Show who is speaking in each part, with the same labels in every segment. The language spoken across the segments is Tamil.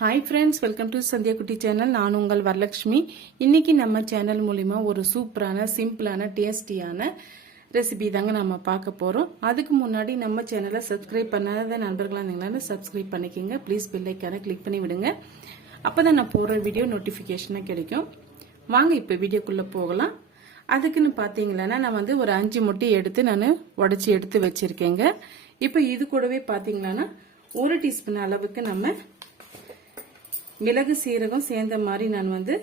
Speaker 1: Hi friends welcome to Sandhya Kutty channel நான் உங்கள் வரலட்சுமி. இன்னைக்கு நம்ம சேனல் மூலிமா ஒரு சூப்பரான சிம்பிளான டேஸ்டியான ரெசிபி தாங்க நம்ம பார்க்க போகிறோம் அதுக்கு முன்னாடி நம்ம சேனலை சப்ஸ்கிரைப் பண்ணாத நண்பர்களாக இருந்தீங்களா சப்ஸ்கிரைப் பண்ணிக்கோங்க. ப்ளீஸ் பில்லைக்கான கிளிக் பண்ணி விடுங்க. அப்போ தான் நான் போகிற வீடியோ நோட்டிஃபிகேஷனாக கிடைக்கும். வாங்க இப்போ வீடியோக்குள்ளே போகலாம். அதுக்குன்னு பார்த்தீங்களன்னா நான் வந்து ஒரு அஞ்சு முட்டை எடுத்து நான் உடச்சி எடுத்து வச்சுருக்கேங்க. இப்போ இது கூடவே பார்த்தீங்களன்னா ஒரு டீஸ்பூன் அளவுக்கு நம்ம மிளகு சீரகம் சேர்ந்த மாதிரி நான் வந்து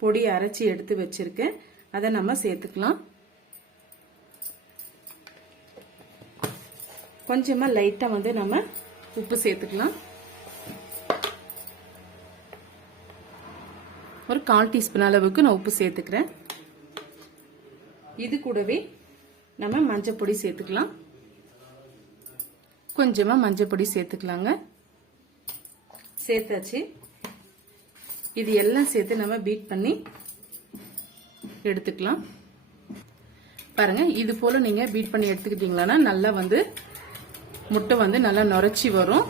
Speaker 1: பொடி அரைச்சி எடுத்து வச்சிருக்கேன். அதை நம்ம சேர்த்துக்கலாம். கொஞ்சமா லைட்டா வந்து நம்ம உப்பு சேர்த்துக்கலாம். ஒரு கால் டீஸ்பூன் அளவுக்கு நான் உப்பு சேர்த்துக்கிறேன். இது கூடவே நம்ம மஞ்சள் பொடி சேர்த்துக்கலாம். கொஞ்சமா மஞ்சள் பொடி சேர்த்துக்கலாங்க. சேர்த்தாச்சு. இது எல்லாம் சேர்த்து நம்ம பீட் பண்ணி எடுத்துக்கலாம். பாருங்க இது போல நீங்க பீட் பண்ணி எடுத்துக்கிட்டீங்களன்னா நல்லா வந்து முட்டை வந்து நல்லா நுரைச்சி வரும்.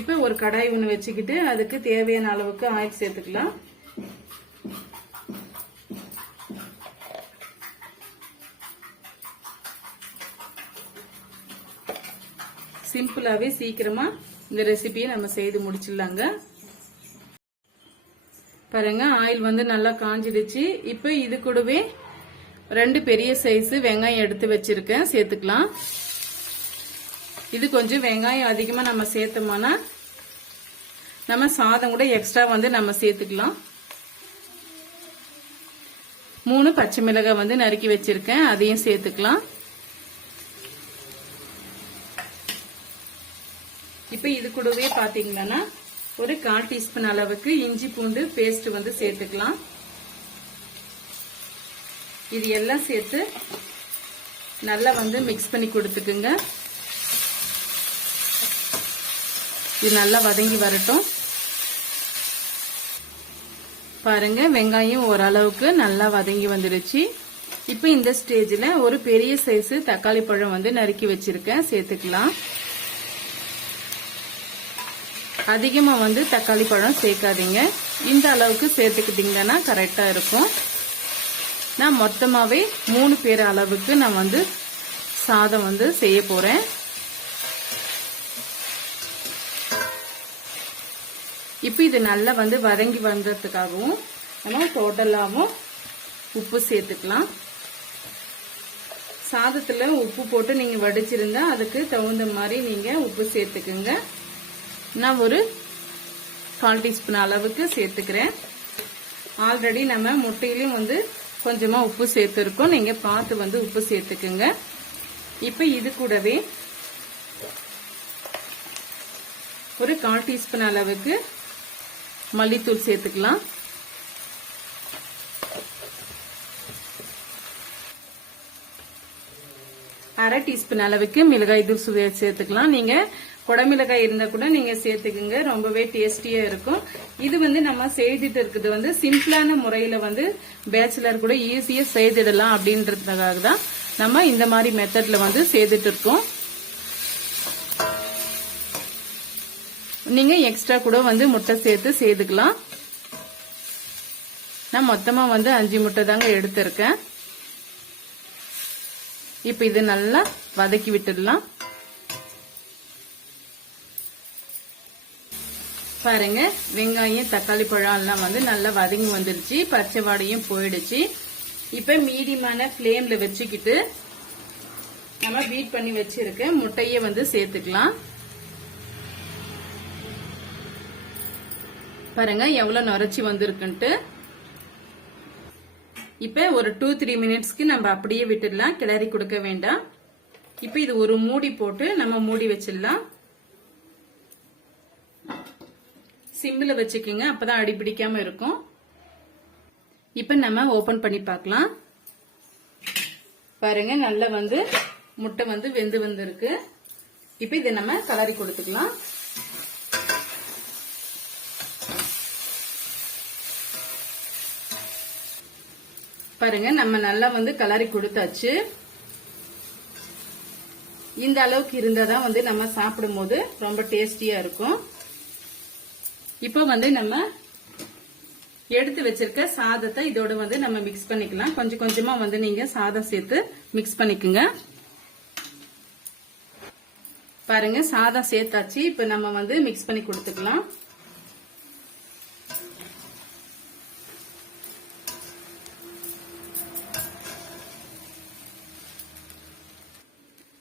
Speaker 1: இப்போ ஒரு கடாய் ஒன்று வச்சுக்கிட்டு அதுக்கு தேவையான அளவுக்கு ஆயில் சேர்த்துக்கலாம். சிம்பிளாவே சீக்கிரமா இந்த ரெசிபியை நம்ம செய்து முடிச்சிடலாங்க. பாருங்க ஆயில் வந்து நல்லா காஞ்சிடுச்சு. இப்போ இது கூடவே ரெண்டு பெரிய சைஸ் வெங்காயம் எடுத்து வச்சிருக்கேன். சேர்த்துக்கலாம். இது கொஞ்சம் வெங்காயம் அதிகமா நம்ம சேர்த்தோம்னா நம்ம சாதம் கூட எக்ஸ்ட்ரா வந்து நம்ம சேர்த்துக்கலாம். மூணு பச்சை மிளகாய் வந்து நறுக்கி வச்சிருக்கேன். அதையும் சேர்த்துக்கலாம் இப்போ இது கூடவே பாத்தீங்கன்னா ஒரு கால் டீஸ்பூன் அளவுக்கு இஞ்சி பூண்டு பேஸ்ட் வந்து சேர்த்துக்கலாம். இது எல்லாம் சேர்த்து நல்லா வந்து மிக்ஸ் பண்ணி கொடுத்துக்குங்க. இது நல்லா வதங்கி வரட்டும். பாருங்க வெங்காயம் ஓரளவுக்கு நல்லா வதங்கி வந்துடுச்சு இப்போ இந்த ஸ்டேஜில் ஒரு பெரிய சைஸ் தக்காளி பழம் வந்து நறுக்கி வச்சிருக்கேன். சேர்த்துக்கலாம். அதிகமாக வந்து தக்காளி பழம் சேர்க்காதீங்க. இந்த அளவுக்கு சேர்த்துக்கிட்டீங்கன்னா கரெக்டாக இருக்கும். நான் மொத்தமாகவே மூணு பேர் அளவுக்கு நான் வந்து சாதம் வந்து செய்ய போகிறேன் இப்போ இது நல்லா வந்து வதங்கி வந்ததுக்காகவும் நம்ம டோட்டலாகவும் உப்பு சேர்த்துக்கலாம். சாதத்தில் உப்பு போட்டு நீங்கள் வடிச்சிருந்தா அதுக்கு தகுந்த மாதிரி நீங்கள் உப்பு சேர்த்துக்குங்க. நான் ஒரு கால் டீஸ்பூன் அளவுக்கு சேர்த்துக்கிறேன். ஆல்ரெடி நம்ம முட்டையிலையும் வந்து கொஞ்சமா உப்பு சேர்த்துருக்கோம். நீங்க பார்த்து வந்து உப்பு சேர்த்துக்குங்க. இப்போ இது கூடவே ஒரு கால் டீஸ்பூன் அளவுக்கு மல்லித்தூள் சேர்த்துக்கலாம். அரை டீஸ்பூன் அளவுக்கு மிளகாய் தூள் சுவை சேர்த்துக்கலாம். நீங்க குடமிளகாய் இருந்தா கூட நீங்க சேர்த்துக்குங்க. ரொம்பவே டேஸ்டியா இருக்கும். இது வந்து நம்ம செய்துட்டு இருக்குது வந்து சிம்பிளான முறையில வந்து பேச்சுலர் கூட ஈஸியா செய்திடலாம் அப்படின்றதுக்காக தான் நம்ம இந்த மாதிரி மெத்தட்ல வந்து செய்துட்டு இருக்கோம். நீங்க எக்ஸ்ட்ரா கூட வந்து முட்டை சேர்த்து செய்துக்கலாம். நான் மொத்தமா வந்து அஞ்சு முட்டை தாங்க எடுத்திருக்கேன். இப்ப இது நல்லா வதக்கி விட்டுடலாம். பாருங்க வெங்காயம் தக்காளி பழம் எல்லாம் வந்து நல்லா வதங்கி வந்துருச்சு பச்சை வாடையும் போயிடுச்சு. இப்ப மீடியமான ஃப்ளேமில் வச்சுக்கிட்டு நம்ம பீட் பண்ணி வச்சிருக்க முட்டையை வந்து சேர்த்துக்கலாம். பாருங்க எவ்வளவு நுரைச்சி வந்திருக்குன்ட்டு. இப்ப ஒரு டூ த்ரீ மினிட்ஸ்க்கு நம்ம அப்படியே விட்டுடலாம் கிளறி கொடுக்க வேண்டாம். இப்ப இது ஒரு மூடி போட்டு நம்ம மூடி வச்சிடலாம். சிம்மில் வச்சுக்கோங்க அப்பதான் அடி பிடிக்காம இருக்கும். இப்போ நம்ம ஓபன் பண்ணி பார்க்கலாம். பாருங்க நல்லா வந்து முட்டை வந்து வெந்து வந்திருக்கு. இப்போ இதை நம்ம கலரி கொடுத்துக்கலாம். பாருங்க நம்ம நல்லா வந்து கலரி கொடுத்தாச்சு. இந்த அளவுக்கு இருந்தால் தான் வந்து நம்ம சாப்பிடும்போது ரொம்ப டேஸ்டியா இருக்கும். இப்போ வந்து நம்ம எடுத்து வச்சிருக்க சாதத்தை இதோட வந்து நம்ம மிக்ஸ் பண்ணிக்கலாம். கொஞ்சம் கொஞ்சமா வந்து நீங்க சாதம் சேர்த்து மிக்ஸ் பண்ணிக்கோங்க. பாருங்க சாதம் சேர்த்தாச்சு. இப்போ நம்ம வந்து மிக்ஸ் பண்ணி கொடுத்துக்கலாம்.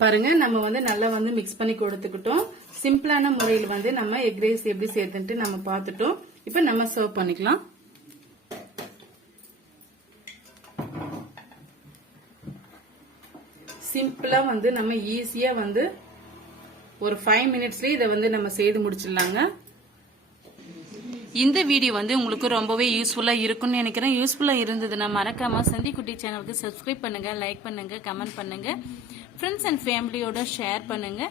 Speaker 1: பாருங்க நம்ம வந்து நல்லா வந்து மிக்ஸ் பண்ணி கொடுத்துக்கிட்டோம். சிம்பிளான முறையில் வந்து நம்ம எக் ரைஸ் எப்படி சேர்த்துட்டு நம்ம பார்த்துட்டோம். இப்போ நம்ம சர்வ் பண்ணிக்கலாம். சிம்பிளா வந்து நம்ம ஈஸியா வந்து ஒரு ஃபைவ் மினிட்ஸ்லயே இதை வந்து நம்ம செய்து முடிச்சிடலாங்க. இந்த வீடியோ வந்து உங்களுக்கு ரொம்பவே யூஸ்ஃபுல்லா இருக்கும்னு நினைக்கிறேன். யூஸ்ஃபுல்லா இருந்ததுன்னா மறக்காம சந்தி குட்டி சேனலுக்கு சப்ஸ்கிரைப் பண்ணுங்க லைக் பண்ணுங்க கமெண்ட் பண்ணுங்க. ஃப்ரெண்ட்ஸ் அண்ட் ஃபேமிலியோட ஷேர் பண்ணுங்க.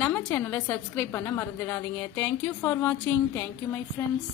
Speaker 1: நம்ம சேனலை சப்ஸ்கிரைப் பண்ண மறந்துடாதீங்க. தேங்க்யூ ஃபார் வாட்சிங் தேங்க்யூ மை ஃப்ரெண்ட்ஸ்